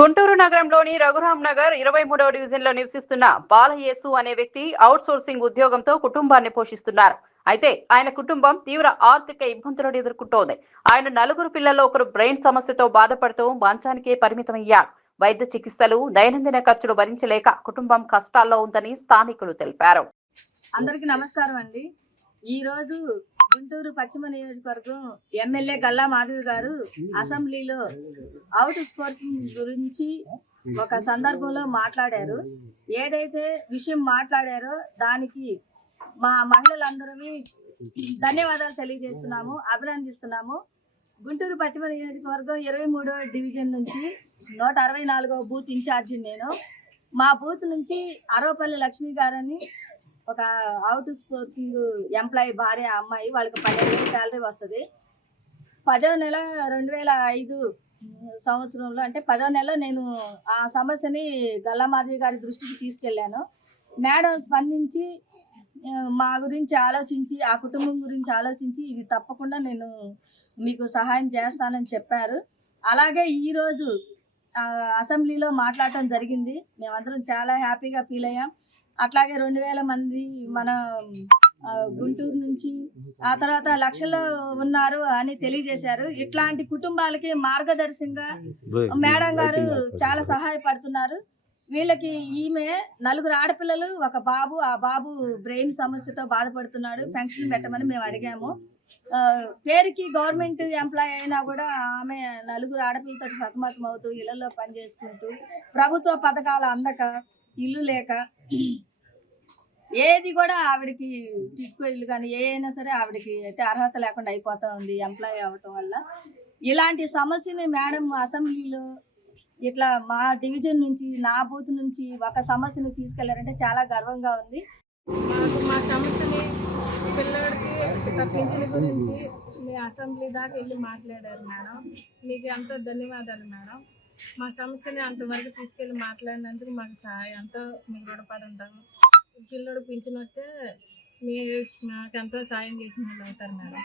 గుంటూరు నగరంలోని రఘురామ్ నగర్ 23వ డివిజన్లో నివసిస్తున్న బాలయేసు అనే వ్యక్తి అవుట్ సోర్సింగ్ ఉద్యోగంతో కుటుంబాన్ని పోషిస్తున్నారు. అయితే ఆయన కుటుంబం తీవ్ర ఆర్థిక ఇబ్బందులను ఎదుర్కొంటోంది. ఆయన నలుగురు పిల్లల్లో ఒకరు బ్రెయిన్ సమస్యతో బాధపడుతూ మంచానికే పరిమితమయ్యారు. వైద్య చికిత్సలు, దైనందిన ఖర్చులు భరించలేక కుటుంబం కష్టాల్లో ఉందని స్థానికులు తెలిపారు. అందరికీ నమస్కారం అండి. ఈరోజు గుంటూరు పశ్చిమ నియోజకవర్గం ఎమ్మెల్యే గల్లా మాధవి గారు అసెంబ్లీలో అవుట్ సోర్సింగ్ గురించి ఒక సందర్భంలో మాట్లాడారు. ఏదైతే విషయం మాట్లాడారో దానికి మా మహిళలందరినీ ధన్యవాదాలు తెలియజేస్తున్నాము, అభినందిస్తున్నాము. గుంటూరు పశ్చిమ నియోజకవర్గం 23వ డివిజన్ నుంచి 164వ బూత్ ఇన్ఛార్జి నేను. మా బూత్ నుంచి అరవపల్లి లక్ష్మి గారని ఒక అవుట్ సోర్సింగ్ ఎంప్లాయీ భార్య అమ్మాయి, వాళ్ళకి 12,000 శాలరీ వస్తుంది. 10వ నెల 2005 సంవత్సరంలో అంటే 10వ నెల నేను ఆ సమస్యని గల్లా మాధవి గారి దృష్టికి తీసుకెళ్ళాను. మేడం స్పందించి మా గురించి ఆలోచించి, ఆ కుటుంబం గురించి ఆలోచించి ఇది తప్పకుండా నేను మీకు సహాయం చేస్తానని చెప్పారు. అలాగే ఈరోజు అసెంబ్లీలో మాట్లాడటం జరిగింది. మేమందరం చాలా హ్యాపీగా ఫీల్ అయ్యాం. అట్లాగే 2,000 మంది మన గుంటూరు నుంచి, ఆ తర్వాత లక్షల్లో ఉన్నారు అని తెలియజేశారు. ఇట్లాంటి కుటుంబాలకి మార్గదర్శకంగా మేడం గారు చాలా సహాయపడుతున్నారు. వీళ్ళకి ఈమె 4 ఆడపిల్లలు, ఒక బాబు. ఆ బాబు బ్రెయిన్ సమస్యతో బాధపడుతున్నాడు. పెన్షన్ పెట్టమని మేము అడిగాము. పేరుకి గవర్నమెంట్ ఎంప్లాయీ అయినా కూడా ఆమె 4 ఆడపిల్లలతో సతమతం అవుతూ ఇళ్లలో పని చేసుకుంటూ, ప్రభుత్వ పథకాలు అందక, ఇల్లు లేక, ఏది కూడా ఆవిడకి టిక్కో ఇల్లు కానీ ఏ అయినా సరే ఆవిడకి అయితే అర్హత లేకుండా అయిపోతా ఉంది ఎంప్లాయీ అవ్వటం వల్ల. ఇలాంటి సమస్యని మేడం అసెంబ్లీలో ఇట్లా మా డివిజన్ నుంచి, నా బూత్ నుంచి ఒక సమస్యను తీసుకెళ్లారంటే చాలా గర్వంగా ఉంది. మా సమస్యని పిల్లోడికి పింఛన్ గురించి మీ అసెంబ్లీ దాకా వెళ్ళి మాట్లాడారు మేడం. మీకు ఎంతో ధన్యవాదాలు మేడం. మా సమస్యని అంతవరకు తీసుకెళ్ళి మాట్లాడినందుకు మాకు ఎంతో మీకు రుణపడి ఉంటాము. పిల్లోడు పింఛన్ వస్తే మాకు ఎంతో సాయం చేసిన వాళ్ళు అవుతారు మేడం.